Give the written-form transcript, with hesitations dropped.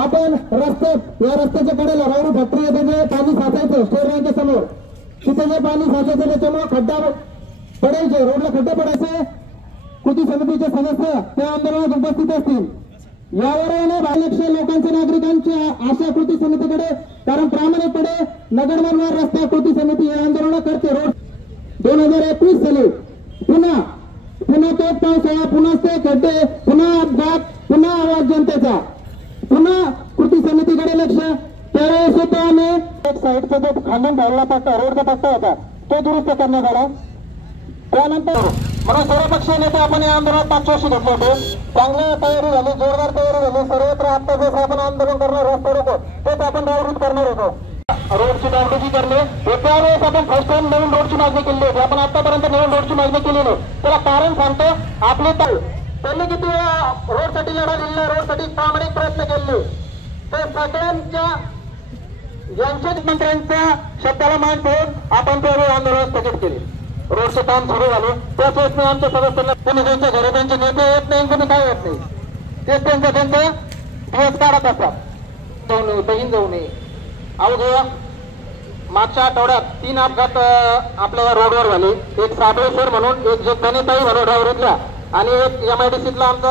आपण रस्त्यात या रस्त्याच्या कडेला राऊरी फॅक्टरी येते जे पाणी साचायचं स्टेट बँकेच्या समोर तिथे जे पाणी साचायचं त्याच्यामुळे खड्डा पडायचे रोडला खड्डे पडायचे कृती समितीचे सदस्य त्या आंदोलनात उपस्थित असतील यावर 12 लक्ष लोकांच्या नागरिकांची आशा कृती समितीकडे कारण प्रामाणिकपणे नगर मनमाड रस्ता कृती समिती हे आंदोलन करते रोड 2021 साली पुन्हा तोच पावसाळा पुन्हा ते खड्डे पुन्हा अपघात पुन्हा आवाज जनतेचा पुन्हा कृती समितीकडे लक्ष त्यावेळेस सुद्धा आम्ही एक साईडचा जो खांदून ठेवला पट्टा रोडचा पट्टा होता तो दुरुस्त करण्यात आला त्यानंतर म्हणून सर्वपक्षीय नेते आपण या आंदोलनात पाठवशी घेतले होते चांगली तयारी झाली जोरदार तयारी झाली सर्वत्र आता जसं आपण आंदोलन करणार रस्ता रोको तेच आपण डायवृत करणार होतो रोडची डागडुजी करणे त्यावेळेस आपण फर्स्ट टाइम नवीन रोडची मागणी केली होती आपण आतापर्यंत नवीन रोडची मागणी केली नाही त्याला कारण सांगतो आपले त्यांनी किती वेळा रोडसाठी लढा दिला रोडसाठी प्रामाणिक प्रयत्न केले ते सगळ्यांच्या यांच्या मंत्र्यांच्या शब्दाला मान ठेवून आपण त्यावेळी आंदोलन स्थगित केले रोडचे काम सुरू झाले त्याच वेळेस मी आमच्या सदस्यांना कोणी त्यांच्या घरी त्यांचे नेते येत नाही कोणी काय येत नाही तेच त्यांचे दिवस काढत असतात जाऊ नये बहीण जाऊ नये अवघ्या मागच्या आठवड्यात 3 अपघात आपल्या रोडवर झाले एक साबळेसर म्हणून एक जे गणिताई म्हणून ड्रायव्हर आणि एक MIDCतला आमचा